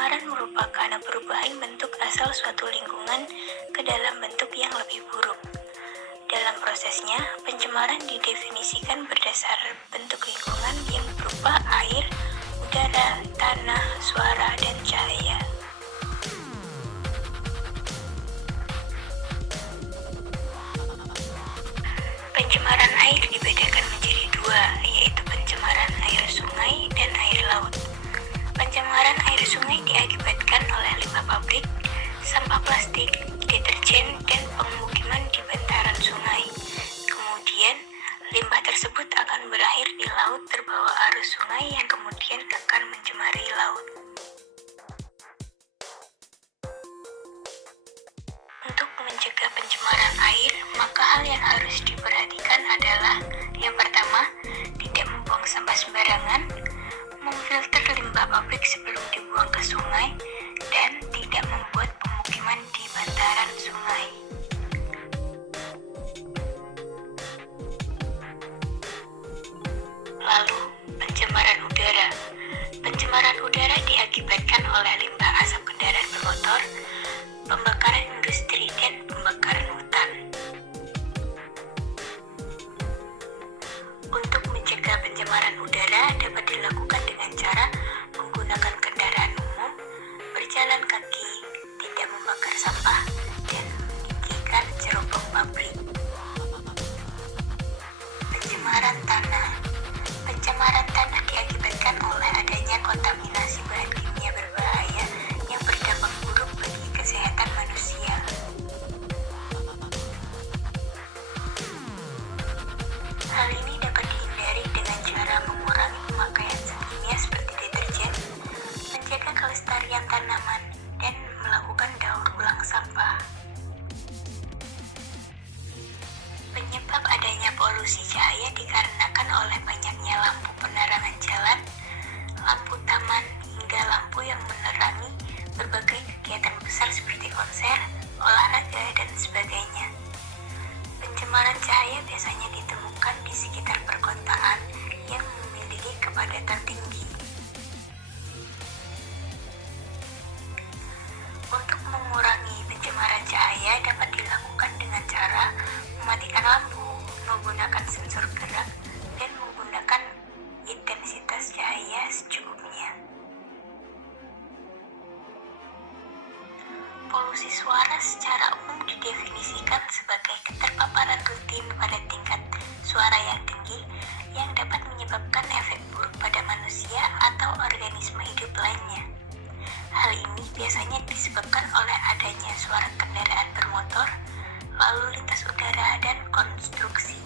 Pencemaran merupakan perubahan bentuk asal suatu lingkungan ke dalam bentuk yang lebih buruk. Dalam prosesnya, pencemaran didefinisikan berdasar bentuk lingkungan yang berupa air, udara, tanah, suara, dan cahaya. Pencemaran air dibedakan menjadi dua, yaitu pencemaran air sungai dan air laut. Pencemaran air sungai diakibatkan oleh limbah pabrik, sampah plastik, deterjen, dan pemukiman di bantaran sungai. Kemudian, limbah tersebut akan berakhir di laut terbawa arus sungai yang kemudian akan mencemari laut. Untuk mencegah pencemaran air, maka hal yang harus diperhatikan adalah yang pertama, tidak membuang sampah sembarangan, memfilter limbah pabrik sebelum dibuang ke sungai, dan tidak membuat pemukiman di bantaran sungai. Lalu, pencemaran udara. Pencemaran udara diakibatkan oleh limbah asap kendaraan bermotor, pembakaran industri, dan pembakaran hutan. Untuk mencegah pencemaran udara dapat dilakukan dengan cara menggunakan kendaraan umum, berjalan kaki, tidak membakar sampah, dan meninggikan cerobong pabrik. Pencemaran tanah. Pencemaran tanah diakibatkan oleh adanya kontaminasi bahan kimia berbahaya yang berdampak buruk bagi kesehatan manusia. Hal ini dapat dihindari dengan cara mengurangi pemakaian zat kimia seperti deterjen, menjaga kelestarian tanaman, dan melakukan daur ulang sampah. Penyebab adanya polusi cahaya dikarenakan oleh banyaknya lampu penerangan jalan, lampu taman, hingga lampu yang menerangi berbagai kegiatan besar seperti konser, olahraga, dan sebagainya. Pencemaran cahaya biasanya ditemukan di sekitar perkotaan yang memiliki kepadatan tinggi. Untuk mengurangi pencemaran cahaya dapat dilakukan dengan cara mematikan lampu, menggunakan sensor gerak, dan menggunakan intensitas cahaya secukupnya. Polusi suara secara umum didefinisikan sebagai keterpaparan rutin pada tingkat suara yang tinggi yang dapat menyebabkan efek buruk pada manusia atau organisme hidup lainnya. Hal ini biasanya disebabkan oleh adanya suara kendaraan bermotor, lalu lintas udara, dan konstruksi.